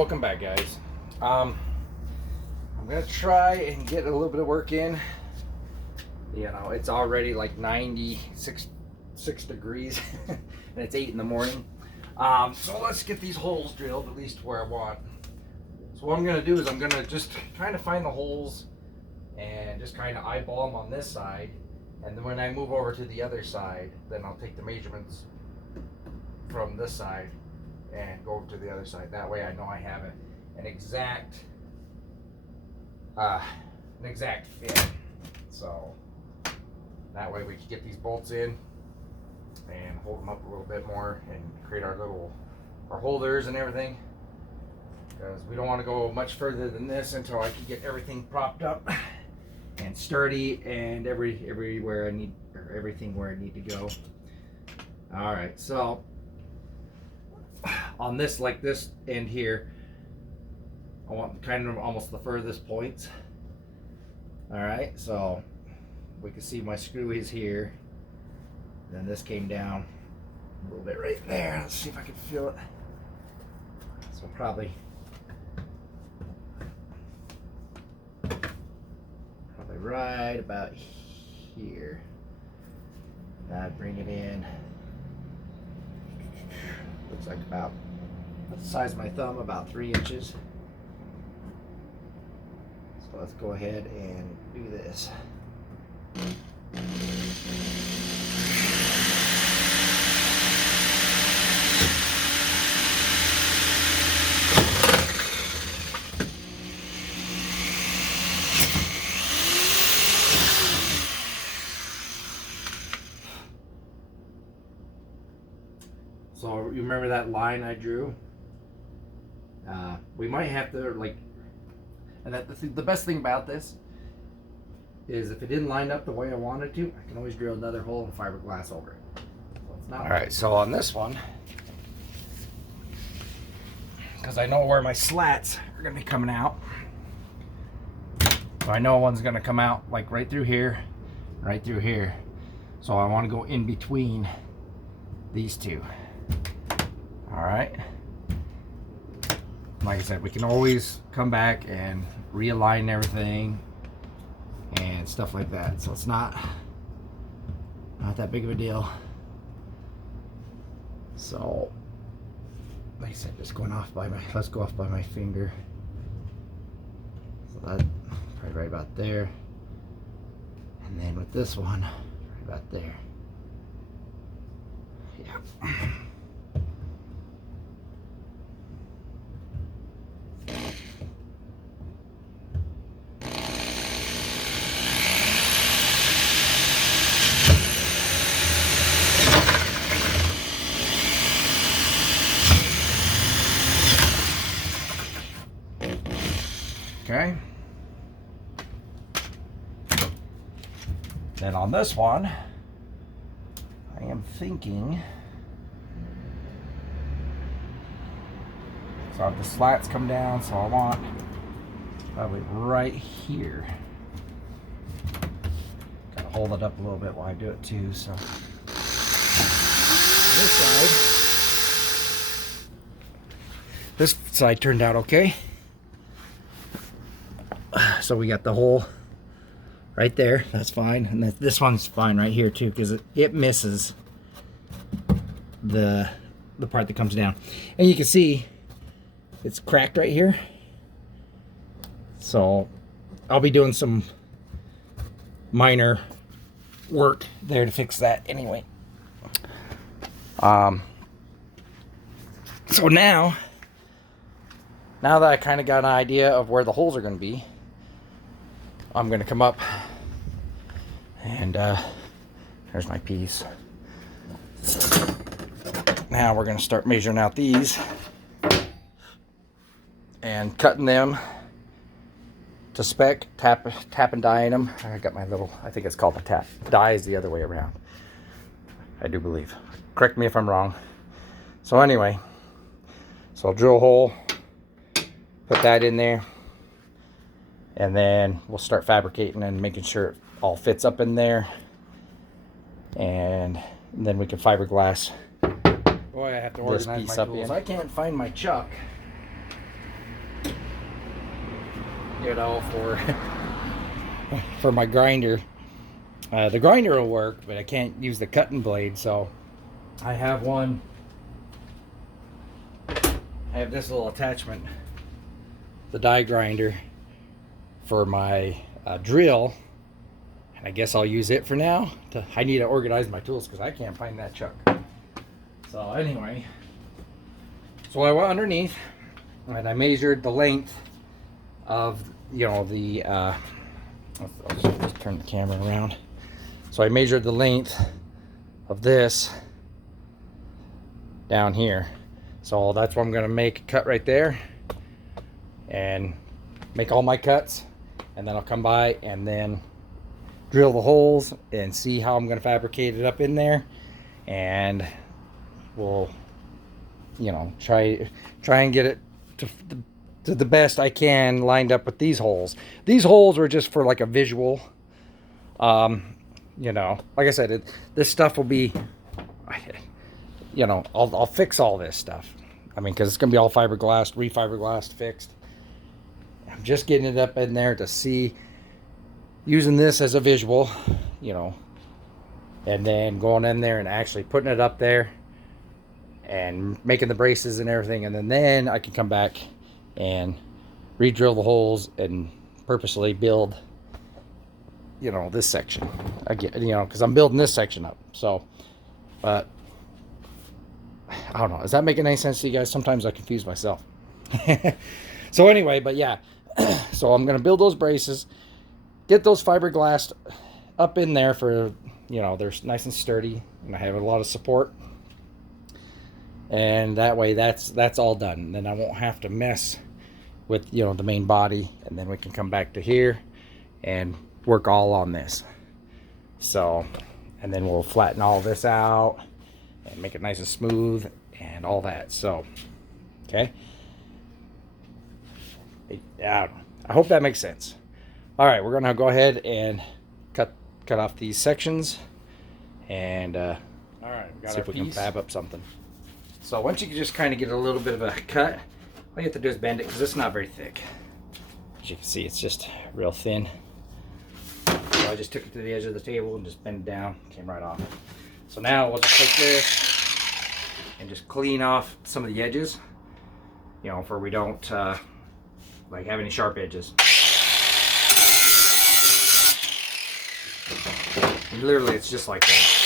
welcome back, guys. I'm gonna try and get a little bit of work in. You know, it's already like 96 degrees and it's 8 in the morning. So let's get these holes drilled, at least where I want. So what I'm gonna do is I'm gonna just kind of find the holes and just kind of eyeball them on this side, and then when I move over to the other side, then I'll take the measurements from this side and go to the other side. That way I know I have an exact fit. So that way we can get these bolts in and hold them up a little bit more and create our holders and everything, because we don't want to go much further than this until I can get everything propped up and sturdy and everywhere I need, or everything where I need to go. All right, so on this, like this end here, I want kind of almost the furthest points. All right, so we can see my screw is here. Then this came down a little bit right there. Let's see if I can feel it. So probably right about here. I'd bring it in. Looks like about the size of my thumb, about 3 inches. So let's go ahead and do this. So you remember that line I drew? We might have to and the best thing about this is if it didn't line up the way I wanted to, I can always drill another hole and fiberglass over it. So it's not. All right, so on this one, because I know where my slats are gonna be coming out, so I know one's gonna come out like right through here, right through here. So I want to go in between these two. All right. Like I said, we can always come back and realign everything and stuff like that. So it's not that big of a deal. So, like I said, just going off by my, let's go off by my finger. So that probably right about there. And then with this one, right about there. Yeah. Okay. Then on this one, I am thinking, so I have the slats come down, so I want probably right here. Gotta hold it up a little bit while I do it too, so. This side turned out okay. So we got the hole right there, that's fine, and this one's fine right here too, because it misses the part that comes down, and you can see it's cracked right here. So I'll be doing some minor work there to fix that anyway. So now that I kind of got an idea of where the holes are going to be, I'm going to come up and there's my piece. Now we're going to start measuring out these and cutting them to spec, tap and dyeing them. I got my little, I think it's called a tap. Dye is the other way around, I do believe. Correct me if I'm wrong. So anyway, so I'll drill a hole, put that in there, and then we'll start fabricating and making sure it all fits up in there, and then we can fiberglass. Boy, I have to organize my tools. I can't find my chuck. you know, for my grinder. The grinder will work, but I can't use the cutting blade, so I have one. I have this little attachment, the die grinder, for my drill, and I guess I'll use it for now. I need to organize my tools because I can't find that chuck. So anyway, so I went underneath and I measured the length of, you know, the I'll just turn the camera around. So I measured the length of this down here. So that's what I'm going to make a cut right there and make all my cuts, and then I'll come by and then drill the holes and see how I'm going to fabricate it up in there, and we'll, you know, try and get it to the best I can lined up with these holes. These holes were just for like a visual. You know, like I said, this stuff will be, you know, I'll fix all this stuff. I mean, because it's going to be all fiberglass, refiberglassed, fixed. I'm just getting it up in there to see, using this as a visual, you know, and then going in there and actually putting it up there and making the braces and everything. And then I can come back and re-drill the holes and purposely build, you know, this section again, you know, because I'm building this section up. So, but I don't know, is that making any sense to you guys? Sometimes I confuse myself. So anyway, but yeah, so I'm gonna build those braces, get those fiberglass up in there for, you know, they're nice and sturdy and I have a lot of support, and that way that's all done. And then I won't have to mess with, you know, the main body, and then we can come back to here and work all on this. So, and then we'll flatten all this out and make it nice and smooth and all that. So, okay. Yeah, I hope that makes sense. All right, we're gonna go ahead and cut off these sections, and all right, see if we can fab up something. So once you can just kind of get a little bit of a cut, all you have to do is bend it, because it's not very thick. As you can see, it's just real thin. So I just took it to the edge of the table and just bent it down, came right off. So now we'll just take this and just clean off some of the edges, you know, for we don't like have any sharp edges. And literally, it's just like that.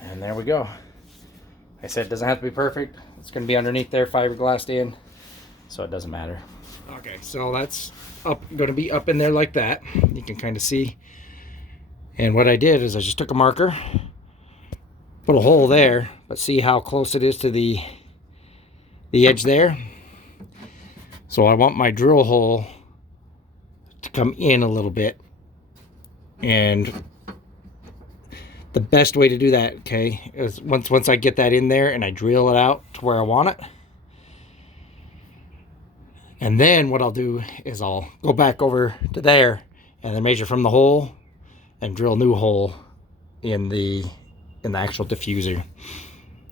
And there we go. Like I said, it doesn't have to be perfect. It's going to be underneath there, fiberglassed in, so it doesn't matter. Okay, so that's going to be up in there like that. You can kind of see. And what I did is I just took a marker, put a hole there, but see how close it is to the edge there. So I want my drill hole to come in a little bit, and the best way to do that, okay, is once I get that in there and I drill it out to where I want it, and then what I'll do is I'll go back over to there and then measure from the hole and drill a new hole in the actual diffuser.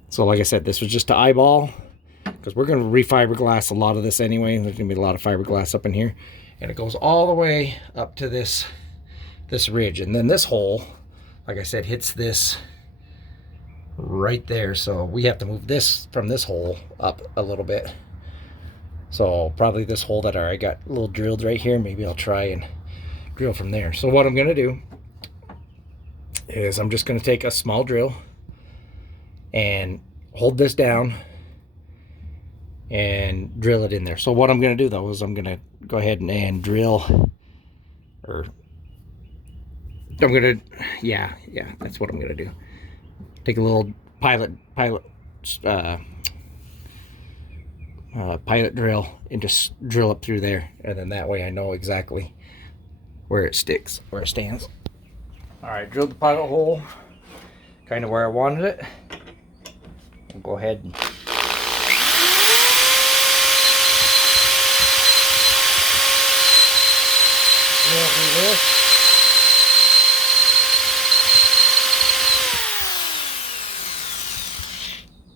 So like I said, this was just to eyeball, because we're going to refiberglass a lot of this anyway. There's going to be a lot of fiberglass up in here, and it goes all the way up to this ridge, and then this hole, like I said, hits this right there. So we have to move this from this hole up a little bit. So probably this hole that I already got a little drilled right here, maybe I'll try and drill from there. So what I'm going to do is I'm just going to take a small drill and hold this down and drill it in there. So what I'm going to do though is I'm going to go ahead and drill, or I'm going to, yeah, that's what I'm going to do. Take a little pilot drill and just drill up through there, and then that way I know exactly where it sticks, where it stands. All right, drilled the pilot hole kind of where I wanted it. I'll go ahead and drill through this.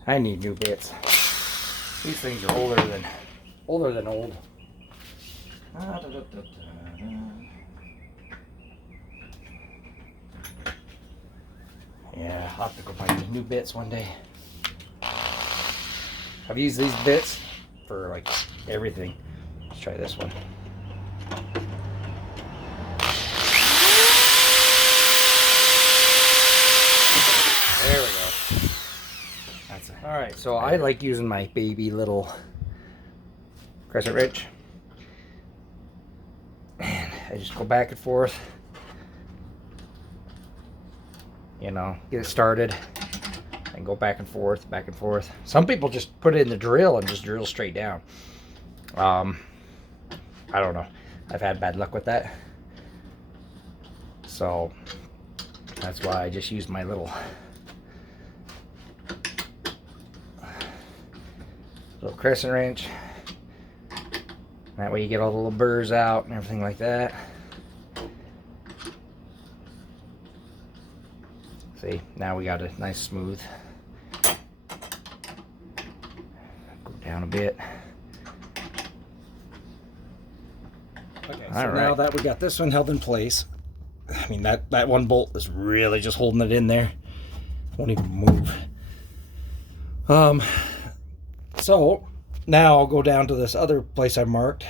I need new bits. These things are older than old. Yeah, I'll have to go find new bits one day. I've used these bits for like everything. Let's try this one. There we go. That's it. All right, so I like using my baby little crescent wrench. And I just go back and forth. You know, get it started and go back and forth, back and forth. Some people just put it in the drill and just drill straight down. I don't know. I've had bad luck with that. So that's why I just use my little crescent wrench. That way you get all the little burrs out and everything like that. See, now we got a nice smooth. Go down a bit. Okay, so now that we got this one held in place, I mean that one bolt is really just holding it in there. Won't even move. So now I'll go down to this other place I marked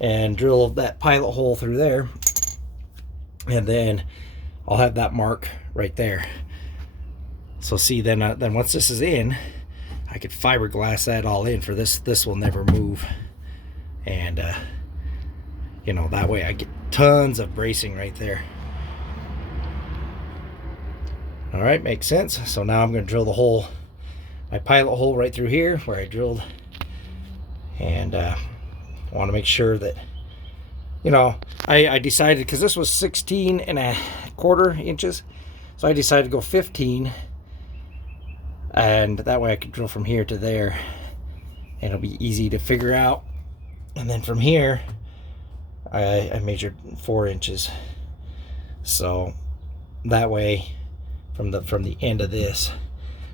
and drill that pilot hole through there, and then I'll have that mark right there. So see, then once this is in, I could fiberglass that all in for this. This will never move, and you know, that way I get tons of bracing right there. All right, makes sense. So now I'm going to drill the hole, my pilot hole right through here where I drilled, and want to make sure that, you know, I decided, because this was 16.25 inches, so I decided to go 15, and that way I could drill from here to there and it'll be easy to figure out. And then from here I measured 4 inches, so that way from the end of this,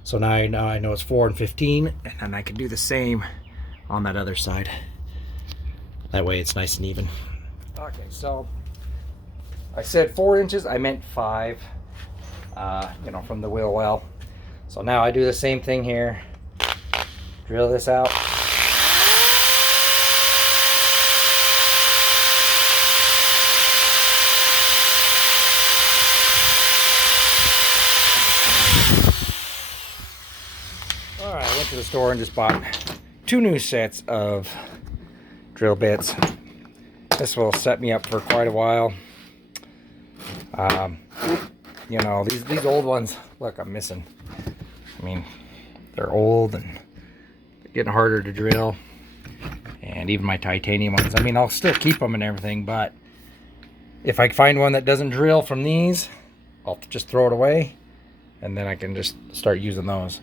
so now I know it's 4 and 15, and then I can do the same on that other side. That way it's nice and even. Okay, so I said 4 inches, I meant 5, you know, from the wheel well. So now I do the same thing here. Drill this out. All right, I went to the store and just bought 2 new sets of drill bits. This will set me up for quite a while. You know, these old ones, look, I'm missing. I mean, they're old and they're getting harder to drill. And even my titanium ones, I mean, I'll still keep them and everything, but if I find one that doesn't drill from these, I'll just throw it away, and then I can just start using those.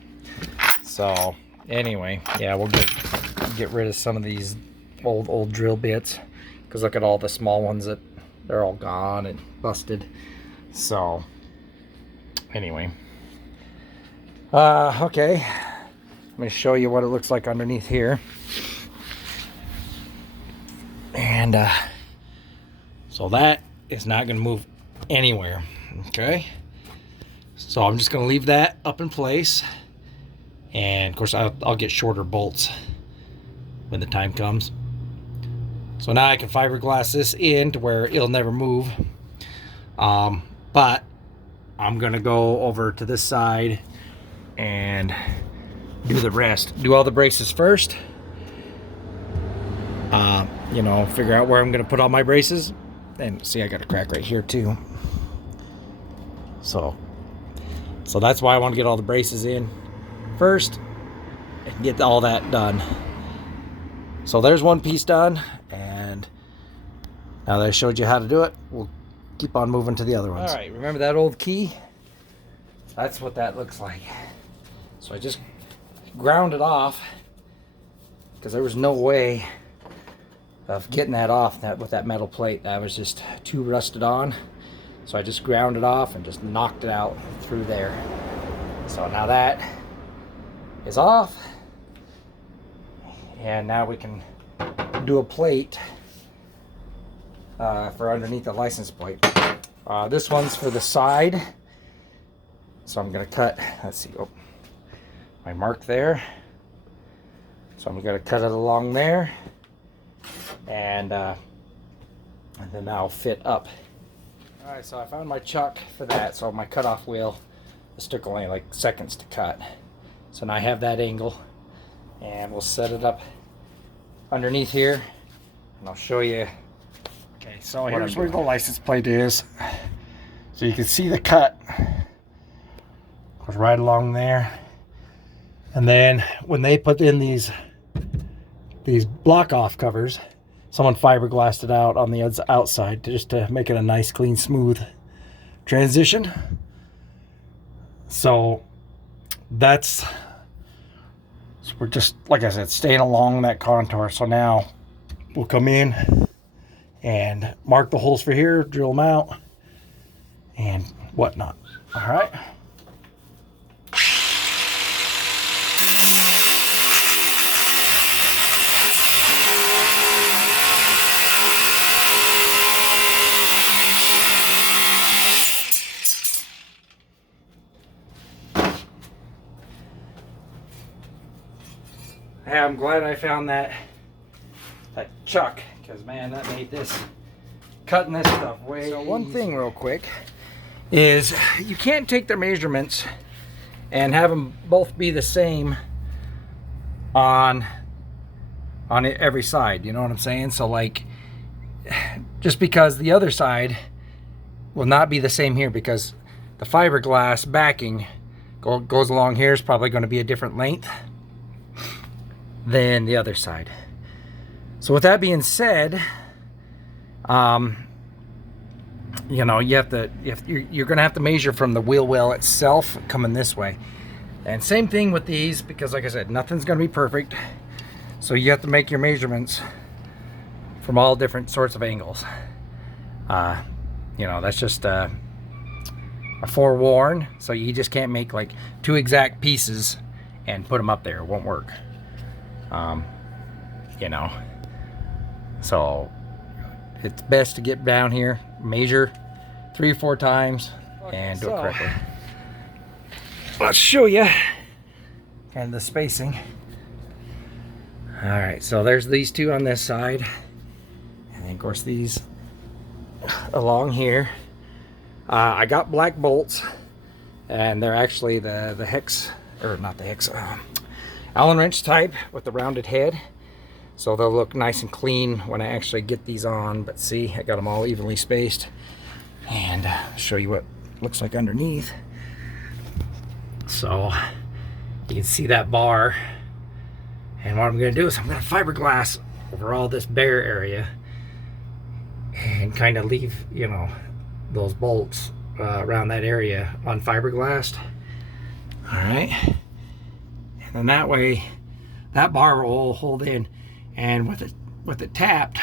So anyway, yeah, we'll get rid of some of these old drill bits, because look at all the small ones that they're all gone and busted. So anyway, okay, I'm going to show you what it looks like underneath here. And so that is not going to move anywhere. Okay, so I'm just going to leave that up in place, and of course I'll get shorter bolts when the time comes. So now I can fiberglass this in to where it'll never move. But I'm gonna go over to this side and do the rest. Do all the braces first. You know, figure out where I'm gonna put all my braces. And see, I got a crack right here too. So that's why I want to get all the braces in first and get all that done. So there's one piece done, and now that I showed you how to do it, we'll keep on moving to the other ones. All right, remember that old key? That's what that looks like. So I just ground it off because there was no way of getting that off with that metal plate. That was just too rusted on. So I just ground it off and just knocked it out through there. So now that is off. And now we can do a plate for underneath the license plate. This one's for the side. So I'm gonna cut, let's see, oh, my mark there. So I'm gonna cut it along there. And then that'll fit up. All right, so I found my chuck for that. So my cutoff wheel, this took only like seconds to cut. So now I have that angle, and we'll set it up underneath here, and I'll show you. Okay, so here's where the license plate is. So you can see the cut goes right along there. And then when they put in these block off covers, someone fiberglassed it out on the outside just to make it a nice, clean, smooth transition. So we're just, like I said, staying along that contour. So now we'll come in and mark the holes for here, drill them out, and whatnot. All right. Hey, I'm glad I found that chuck, because man, that made this cutting this stuff way. So one thing real quick is you can't take their measurements and have them both be the same on every side, you know what I'm saying? So like, just because the other side will not be the same here, because the fiberglass backing goes along here, is probably going to be a different length than the other side. So with that being said, you know, you're gonna have to measure from the wheel well itself coming this way. And same thing with these, because like I said, nothing's gonna be perfect. So you have to make your measurements from all different sorts of angles. You know, that's just a forewarn. So you just can't make like two exact pieces and put them up there. It won't work. You know, so it's best to get down here, measure 3 or 4 times, and do it correctly. Let's show you kind of the spacing. All right, so there's these two on this side, and then of course these along here. I got black bolts, and they're actually the hex, or not the hex, Allen wrench type with the rounded head. So they'll look nice and clean when I actually get these on. But see, I got them all evenly spaced. And show you what it looks like underneath. So you can see that bar. And what I'm going to do is I'm going to fiberglass over all this bare area. And kind of leave, you know, those bolts around that area unfiberglassed. Alright. And then that way, that bar will hold in. And with it tapped,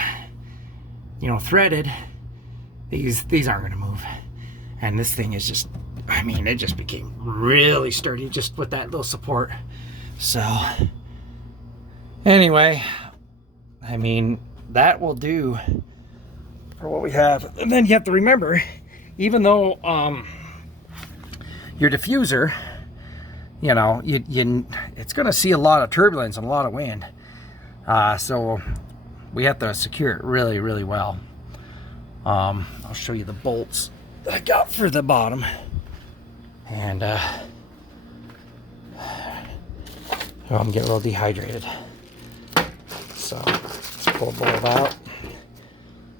you know, threaded, these aren't going to move. And this thing is just, I mean, it just became really sturdy just with that little support. So anyway, I mean, that will do for what we have. And then you have to remember, even though your diffuser, you know, it's going to see a lot of turbulence and a lot of wind. So we have to secure it really, really well. I'll show you the bolts that I got for the bottom. And I'm getting a little dehydrated. So let's pull the bolt out.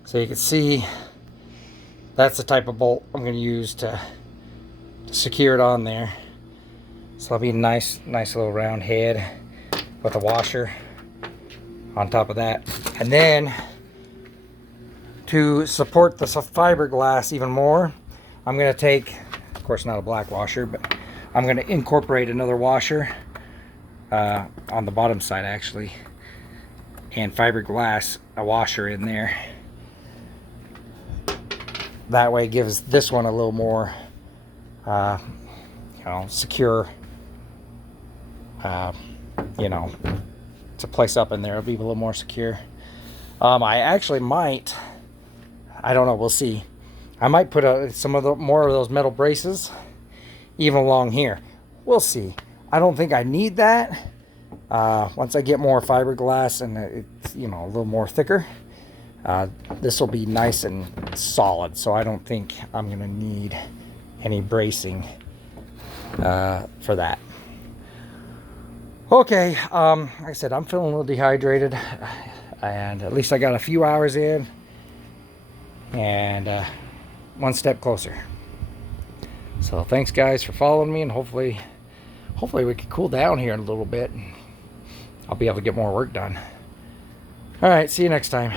So you can see that's the type of bolt I'm going to use to secure it on there. So it'll be a nice little round head with a washer on top of that. And then to support the fiberglass even more, I'm going to take, of course not a black washer, but I'm going to incorporate another washer on the bottom side actually. and fiberglass a washer in there. That way it gives this one a little more you know, secure, you know, to place up in there. It'll be a little more secure. I actually might, I don't know, we'll see. I might put some of the more of those metal braces even along here. We'll see. I don't think I need that. Once I get more fiberglass and it's, you know, a little more thicker, this will be nice and solid. So I don't think I'm gonna need any bracing for that. Okay, like I said, I'm feeling a little dehydrated, and at least I got a few hours in, and one step closer. So thanks guys for following me, and hopefully we can cool down here in a little bit and I'll be able to get more work done. All right, see you next time.